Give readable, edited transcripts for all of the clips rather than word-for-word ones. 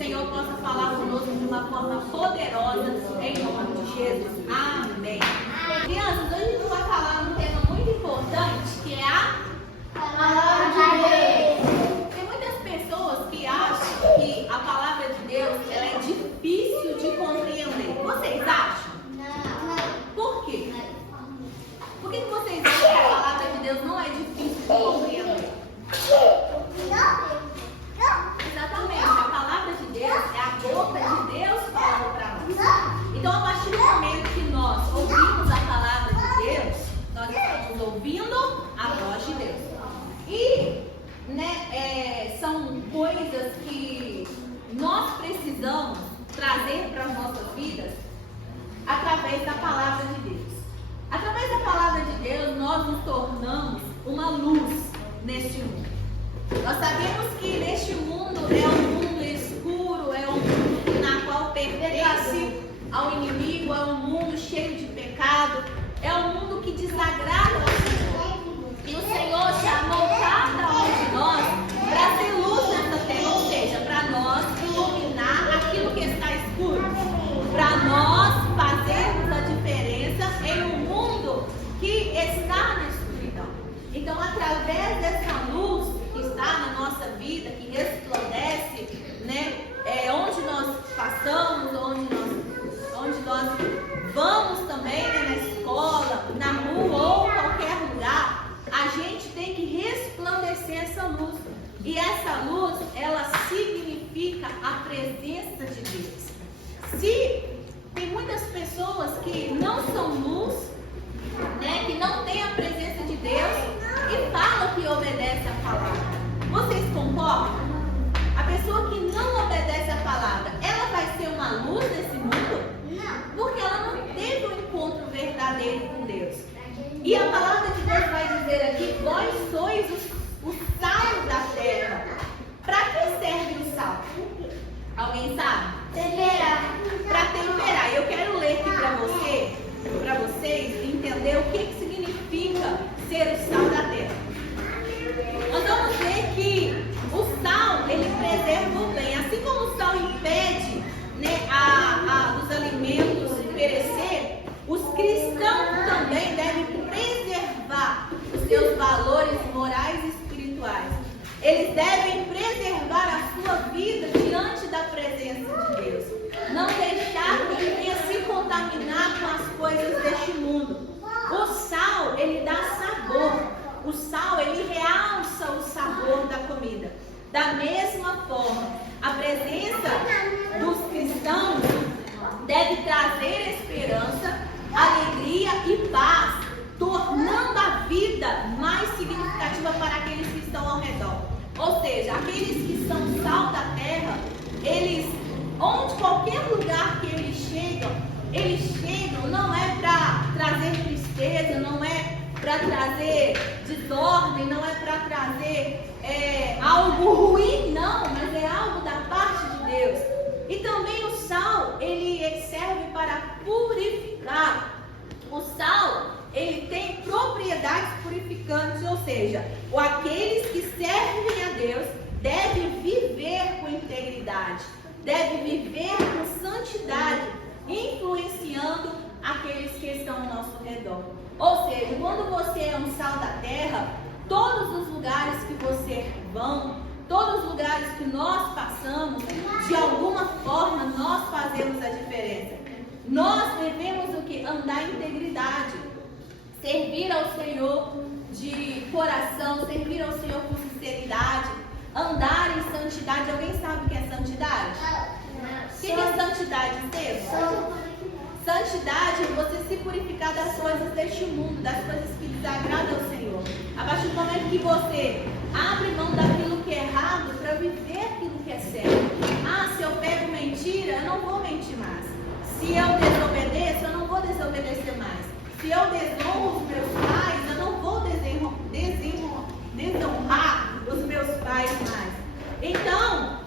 Senhor possa falar conosco de uma forma poderosa, em nome de Jesus. Amém. Crianças, hoje a gente vai falar de um tema muito importante, que é a palavra de Deus. Tem muitas pessoas que acham que a palavra de Deus ela é difícil de compreender. Vocês acham? Não. Por quê? Por que vocês acham que a palavra de Deus não é difícil de compreender? Exatamente, a palavra de Deus é a boca de Deus falando para nós. Então, a partir do momento que nós ouvimos a palavra de Deus, nós estamos ouvindo a voz de Deus. E são coisas que nós precisamos trazer para as nossas vidas através da palavra de Deus. Através da palavra de Deus, nós nos tornamos uma luz neste mundo. Nós sabemos que neste mundo é um mundo escuro, é um mundo na qual pertence ao inimigo, é um mundo cheio de pecado, é um mundo que desagrada ao Senhor. E o Senhor chamou cada um de nós para ser luz nessa terra, ou seja, para nós iluminar aquilo que está escuro, para nós fazermos a diferença em um mundo que está na escuridão. Então, através dessa luz que está na nossa vida, que resplandece, onde nós passamos, onde nós vamos também, na escola, na rua ou qualquer lugar, a gente tem que resplandecer essa luz. E essa luz, ela significa a presença de Deus. Se tem muitas pessoas que não são luz, que não têm a presença de Deus e falam que obedece a palavra. Vocês concordam? A pessoa que não obedece a palavra, ela vai ser uma luz nesse mundo? Não. Porque ela não teve um encontro verdadeiro com Deus. E a palavra de Deus vai dizer aqui: vós sois o sal da terra. Para que serve o sal? Alguém sabe? Temperar. Para temperar. Eu quero ler aqui para vocês entender o que significa ser o sal da terra. Nós vamos ver que o sal, ele preserva o bem. Assim como o sal impede os alimentos perecer, os cristãos também devem preservar os seus valores morais e espirituais. Eles devem preservar a sua vida diante da presença de Deus. Não deixar que venha se contaminar com as coisas deste mundo. O sal, ele dá sabor. O sal, ele realça o sabor da comida. Da mesma forma, a presença dos cristãos deve trazer esperança, alegria e paz, tornando a vida mais significativa para aqueles que estão ao redor. Ou seja, aqueles que são sal da terra, qualquer lugar que eles chegam não é para trazer tristeza, não é para trazer desordem, não é para trazer algo ruim, não, mas é algo da parte de Deus. E também o sal, ele serve para purificar. O sal, ele tem propriedades purificantes, ou seja, aqueles que servem a Deus devem viver com integridade, devem viver com santidade, influenciando aqueles que estão ao nosso redor. Ou seja, quando você é um sal da terra, todos os lugares que você vão, todos os lugares que nós passamos, de alguma forma nós fazemos a diferença. Nós devemos o que? Andar em integridade, servir ao Senhor de coração, servir ao Senhor com sinceridade, andar em santidade. Alguém sabe o que é santidade? O que é santidade, Estevam? Santidade é você se purificar das coisas deste mundo, das coisas que desagradam ao Senhor. A partir do momento que você abre mão daquilo que é errado para viver aquilo que é certo. Se eu pego mentira, eu não vou mentir mais. Se eu desobedeço, eu não vou desobedecer mais. Se eu desonro os meus pais, eu não vou desonrar os meus pais mais. Então,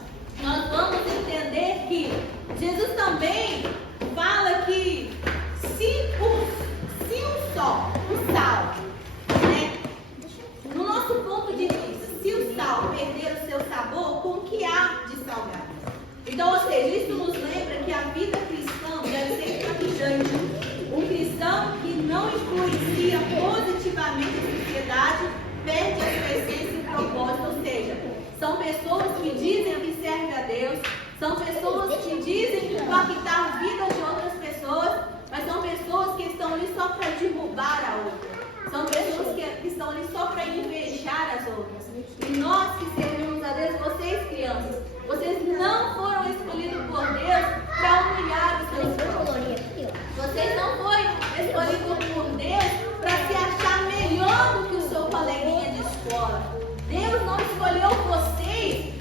nós vamos entender que Jesus também fala que se o sal, no nosso ponto de vista, se o sal perder o seu sabor, com que há de salgar? Então, ou seja, isso nos lembra que a vida cristã deve ser impactante. Um cristão que não influencia positivamente a sociedade perde a sua essência e propósito. Ou seja, são pessoas que dizem que servem a Deus, são pessoas que dizem impactar a vida de outras pessoas, mas são pessoas que estão ali só para derrubar a outra. São pessoas que estão ali só para invejar as outras. E nós que servimos a Deus, vocês crianças, vocês não foram escolhidos por Deus para humilhar os seus próximos. Vocês não foram escolhidos por Deus para se achar melhor do que o seu coleguinha de escola. Deus não escolheu vocês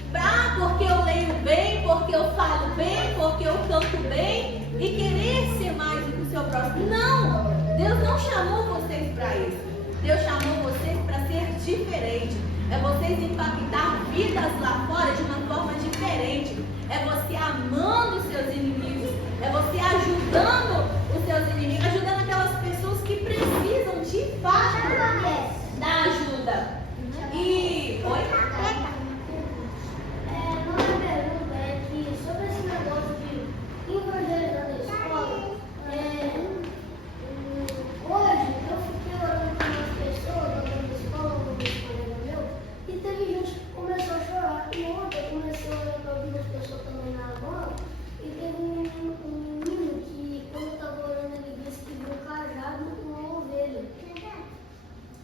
porque eu leio bem, porque eu falo bem, porque eu canto bem e querer ser mais do que o seu próximo. Não! Deus não chamou vocês para isso. Deus chamou vocês para ser diferente. É vocês impactar vidas lá fora de uma forma diferente. É você amando os seus inimigos. É você ajudando os seus inimigos. Ajudando aquelas pessoas que precisam de fato da ajuda. E... Oi? Uma pergunta é que sobre esse negócio de evangelizar na escola, hoje eu fiquei orando com umas pessoas na escola, com um colega meu, e teve gente que começou a chorar. E ontem eu comecei a orar para algumas pessoas também na mão, e teve um menino que, quando eu estava orando, ele disse que viu um cajado com uma ovelha.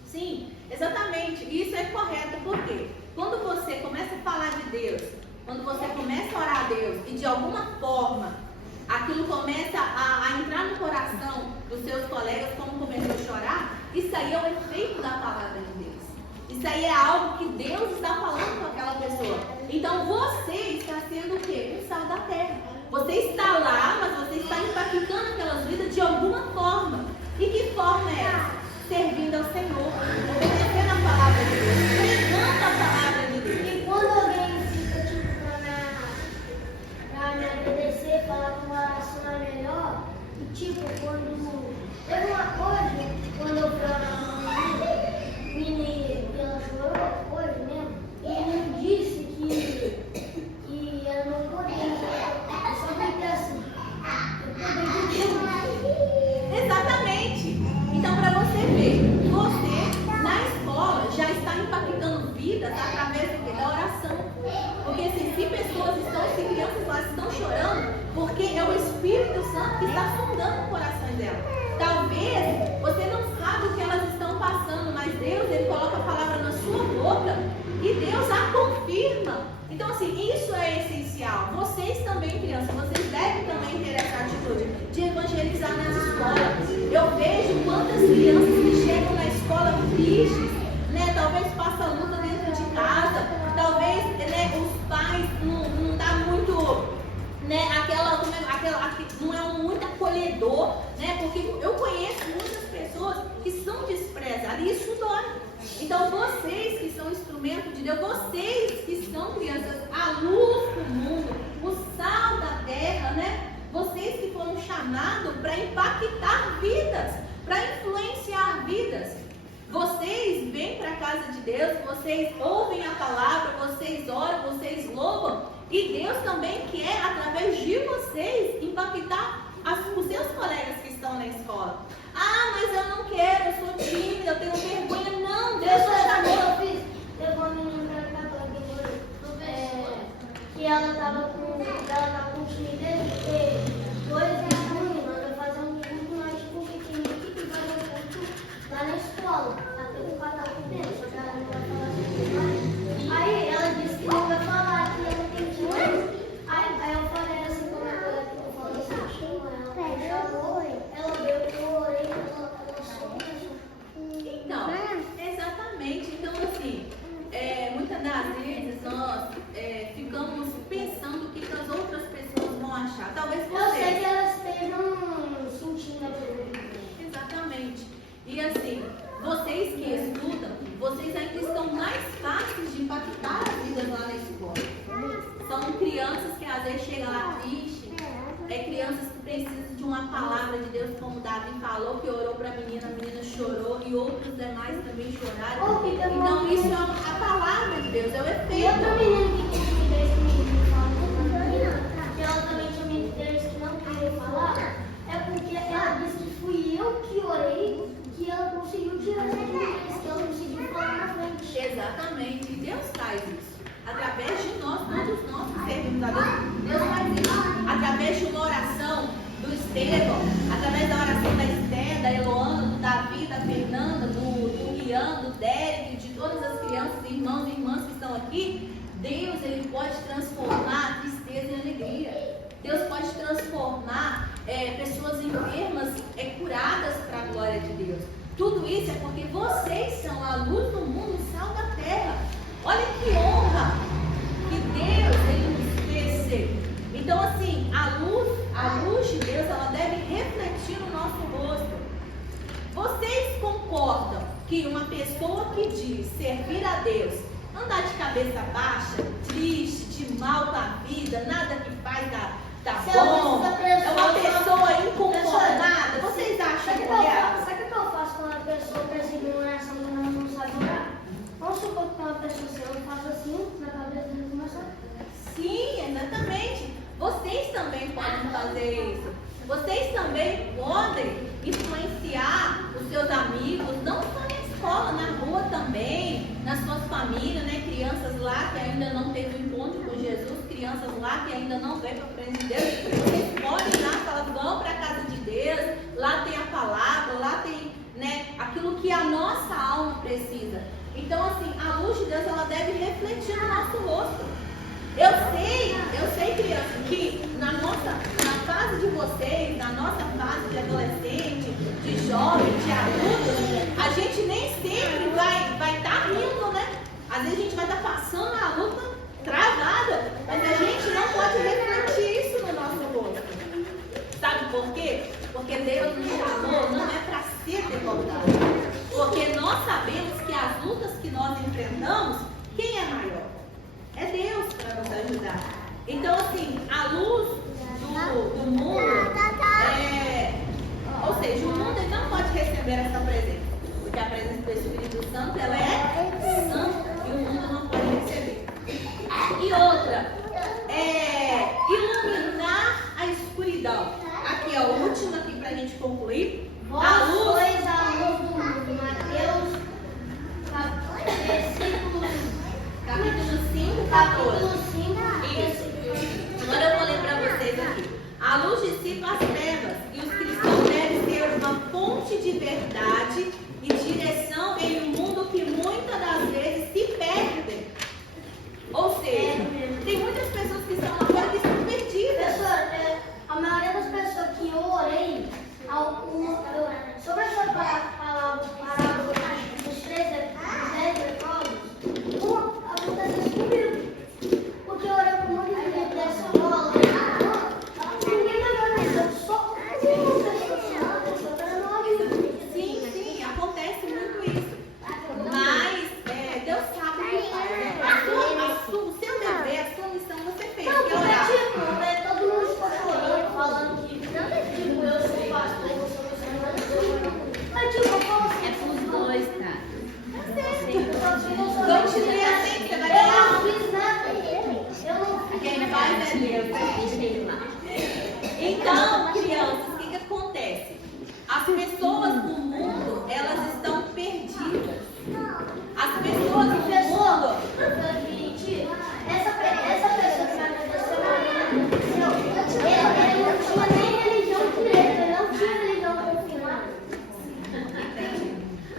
Sim, exatamente. Isso é correto. Por quê? Quando você começa a falar de Deus, quando você começa a orar a Deus e de alguma forma aquilo começa a entrar no coração dos seus colegas, como começou a chorar, isso aí é o efeito da palavra de Deus. Isso aí é algo que Deus está falando com aquela pessoa. Então você está sendo o quê? Um sal da terra. Você está lá, mas você está impactando aquelas vidas de alguma forma. E que forma é essa? Servindo ao Senhor, obedecendo a palavra de Deus, pregando a palavra de Deus. E quando alguém fica tipo pra me agradecer, falar que uma oração é melhor, e tipo, quando teve uma coisa, quando eu fui orar com menina, ela chorou hoje mesmo, e ele disse que ela não podia, só porque assim, Exatamente. Então, para você ver, você na escola já está impactando vidas através do quê? Da oração. Porque assim, se pessoas estão, se crianças lá estão chorando, porque é o Espírito Santo que está sondando o coração dela. Talvez você não sabe o que elas estão passando, mas Deus, Ele coloca a palavra na sua boca e Deus a confirma. Então, assim, isso é essencial. Vocês também, crianças, vocês devem também ter essa atitude de evangelizar nas escolas. Eu vejo quantas crianças que chegam na escola tristes, né? Talvez passam luta dentro de casa, talvez, né, os pais não dá muito, né, não é muito acolhedor, né? Porque eu conheço muitas pessoas que são desprezadas e isso dói. Então vocês que são instrumento de Deus, vocês que são crianças, a luz do mundo, o sal da terra, né? Vocês que foram chamados para impactar vidas, para influenciar vidas. Vocês vêm para a casa de Deus, vocês ouvem a palavra, vocês oram, vocês louvam. E Deus também quer, através de vocês, impactar os seus colegas que estão na escola. Ah, mas eu não quero, eu sou tímida, eu tenho vergonha. Não, Deus te chamou. Teve uma menina que ela estava com timidez, porque 2 meninos, nós fazemos um culto, nós tipo piquenique e fazer um culto lá na escola, até o patar por dentro, só que ela não vai falar sobre nós. Aí ela disse que não vai falar, que ela não tem timidez. Aí eu falei assim, como eu falei assim, chama ela veio, eu orei, ela soube. Então, exatamente. Então, assim, muitas das vezes nós ficamos pensando o que as outras pessoas vão achar. Talvez você. Eu sei que elas estejam sentindo a pergunta. Exatamente. E assim, vocês que estudam, vocês ainda estão mais fáceis de impactar as vidas lá na escola. São crianças que às vezes chegam lá tristes, crianças que precisam de uma palavra de Deus, como Davi falou, que orou para a menina chorou e outros demais também choraram. Então isso é a palavra de Deus, é o efeito. E outra menina que tem timidez comigo, percebam, através da oração da Esther, da Eloana, do Davi, da Fernanda, do Rian, do Derek, de todas as crianças, irmãos e irmãs que estão aqui, Deus, Ele pode transformar a tristeza em alegria. Deus pode transformar pessoas enfermas curadas para a glória de Deus. Tudo isso é porque vocês são a luz do mundo, o sal da terra. Olha que honra que Deus Ele nos fez ser. Então, assim, a luz de Deus, ela deve refletir no nosso rosto. Vocês concordam que uma pessoa que diz servir a Deus, andar de cabeça baixa, triste, de mal com a vida, nada que faz tá bom, é uma pessoa inconformada? Vocês acham que é? Sabe o que eu faço quando a pessoa precisa de uma oração e não sabe orar? Vamos supor que uma pessoa, se eu faço assim, na cabeça dele começa a... Sim, exatamente. Vocês também podem fazer isso. Vocês também podem influenciar os seus amigos, não só na escola, na rua também, nas suas famílias, né? Crianças lá que ainda não teve um encontro com Jesus, crianças lá que ainda não veio para a presença de Deus. Vocês podem ir lá, falar, vão para a casa de Deus, lá tem a palavra, lá tem, né, aquilo que a nossa alma precisa. Então, assim, a luz de Deus, ela deve refletir no nosso rosto. Eu sei, criança, que na fase de vocês, na nossa fase de adolescente, de jovem, de adulto, a gente nem sempre vai estar rindo, né? Às vezes a gente vai estar passando a luta travada, mas a gente não pode refletir isso no nosso rosto. Sabe por quê? Porque Deus nos chamou não é para ser derrotado. Porque nós sabemos que as lutas que nós enfrentamos, quem é maior? É Deus para nos ajudar. Então, assim, a luz do mundo, ou seja, o mundo ele não pode receber essa presença, porque a presença do Espírito Santo, ela é santa e o mundo não pode receber. E outra, iluminar a escuridão. Aqui, ó, o último aqui para a gente concluir. A luz do mundo. Mateus, capítulo 5, 14. capítulo 5, Isso. Agora eu vou ler para vocês aqui. A luz dissipa as trevas e os cristãos devem ser uma fonte de verdade e direção em um mundo que muitas das vezes se perde. Ou seja, tem muitas pessoas que estão agora que estão perdidas. a maioria das pessoas que eu orei, sobre essa parábola dos 10 leprosos, aconteceu comigo. Porque eu orei por muito tempo dessa escola. Ninguém me agradeceu, só uma pessoa para nós. Sim, acontece muito isso. Mas Deus sabe o que faz, né? O seu dever, a sua missão você fez, que é orar. Todo mundo ficou chorando, falando que eu sou pastor, eu sou missionário. Mas eu falo assim, É pros dois, cara. Continue assim, você vai ganhar. eu não fiz nada. Eu não fiz Quem faz é Deus. Então, crianças, o que acontece? As pessoas no mundo, elas estão perdidas. As pessoas no mundo... Essa pessoa que me agradeceu, ele não tinha nem religião direita, ele não tinha religião confirmada.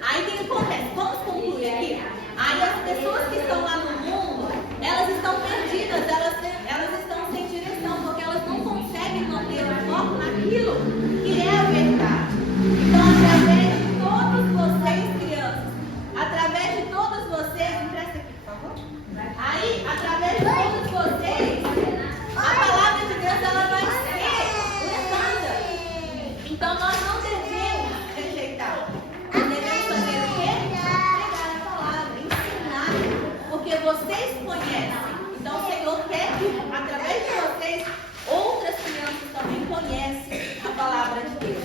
Aí o que acontece? Vamos concluir aqui. Aí as pessoas que estão lá no mundo, elas estão perdidas, elas estão sem direção, porque elas não conseguem manter o foco naquilo que é a verdade. Então, através de todos vocês, crianças, através de todos vocês, empresta aqui, por favor. Aí, através de todos vocês, a palavra de Deus ela vai ser levada. Então, nós não devemos rejeitar. Nós devemos fazer o quê? Pregar a palavra, ensinar. Porque vocês conhecem. Então, o Senhor quer que, através de vocês, outras crianças também conhecem a palavra de Deus.